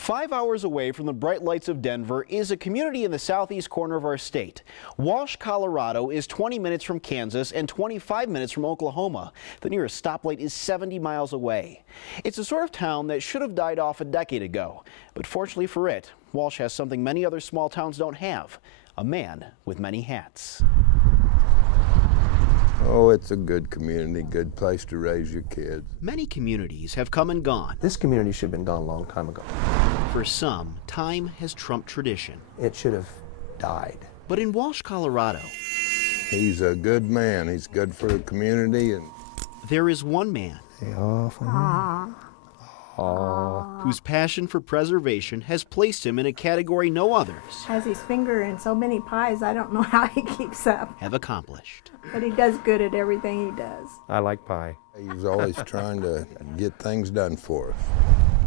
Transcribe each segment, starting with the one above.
5 hours away from the bright lights of Denver is a community in the southeast corner of our state. Walsh, Colorado is 20 minutes from Kansas and 25 minutes from Oklahoma. The nearest stoplight is 70 miles away. It's a sort of town that should have died off a decade ago. But fortunately for it, Walsh has something many other small towns don't have: a man with many hats. Oh, it's a good community, good place to raise your kids. Many communities have come and gone. This community should have been gone a long time ago. For some, time has trumped tradition. It should have died. But in Walsh, Colorado, He's a good man. He's good for the community. And there is one man whose passion for preservation has placed him in a category no others Has his finger in so many pies, I don't know how he keeps up. have accomplished. But he does good at everything he does. I like pie. he's always trying to get things done for us.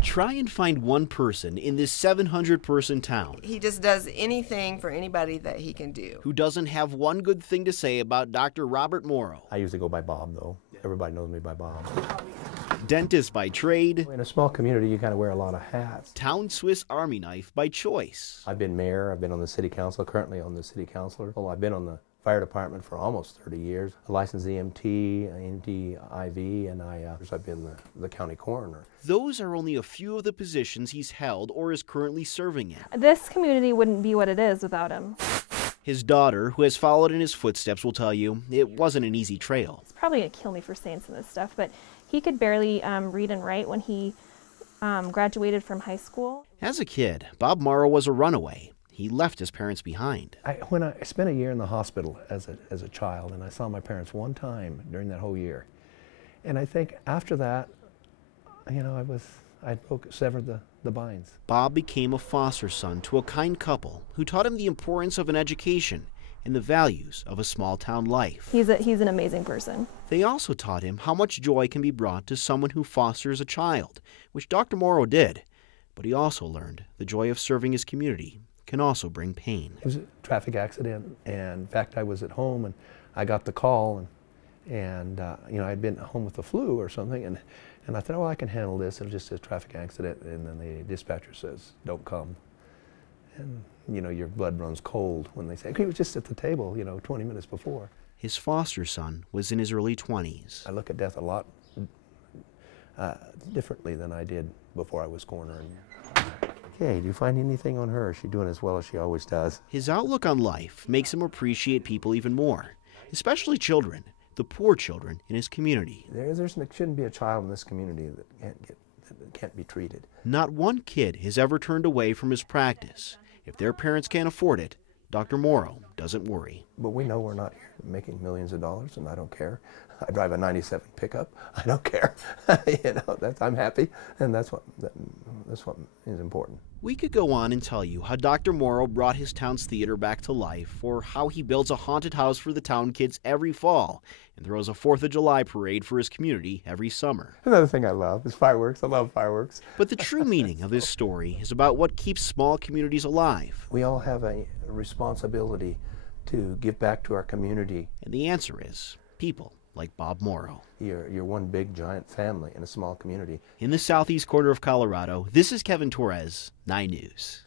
Try and find one person in this 700-person town He just does anything for anybody that he can do. who doesn't have one good thing to say about Dr. Robert Morrow. I usually go by Bob, though. Everybody knows me by Bob. Dentist by trade, In a small community, you kind of wear a lot of hats. town Swiss Army knife by choice. I've been mayor, I've been on the city council, currently on the city councilor. Well, I've been on the fire department for almost 30 years. A licensed EMT, EMT IV, and I've been the county coroner. Those are only a few of the positions he's held or is currently serving in. This community wouldn't be what it is without him. His daughter, who has followed in his footsteps, will tell you it wasn't an easy trail. It's probably going to kill me for saying some of this stuff, but he could barely read and write when he graduated from high school. As a kid, Bob Morrow was a runaway. He left his parents behind. When I spent a year in the hospital as a child, and I saw my parents one time during that whole year. And I think after that, you know, I'd severed the binds. Bob became a foster son to a kind couple who taught him the importance of an education and the values of a small-town life. He's an amazing person. They also taught him how much joy can be brought to someone who fosters a child, which Dr. Morrow did. But he also learned the joy of serving his community can also bring pain. It was a traffic accident, and in fact, I was at home, and I got the call, and you know, I'd been home with the flu or something, and I thought, oh, I can handle this. It was just a traffic accident, and then the dispatcher says, don't come. And, you know, your blood runs cold when they say, he was just at the table, you know, 20 minutes before. His foster son was in his early 20s. I look at death a lot differently than I did before I was coroner. Okay, do you find anything on her? Is she doing as well as she always does? His outlook on life makes him appreciate people even more, especially children, the poor children in his community. There shouldn't be a child in this community that can't be treated. Not one kid has ever turned away from his practice. If their parents can't afford it, Dr. Morrow doesn't worry. But we know we're not here making millions of dollars, and I don't care. I drive a 97 pickup. I don't care. You know, I'm happy, and that's what is important. We could go on and tell you how Dr. Morrow brought his town's theater back to life, or how he builds a haunted house for the town kids every fall and throws a 4th of July parade for his community every summer. Another thing I love is fireworks. I love fireworks. But the true meaning of this story is about what keeps small communities alive. We all have a responsibility to give back to our community. And the answer is people like Bob Morrow. You're one big, giant family in a small community. In the southeast corner of Colorado, this is Kevin Torres, 9 News.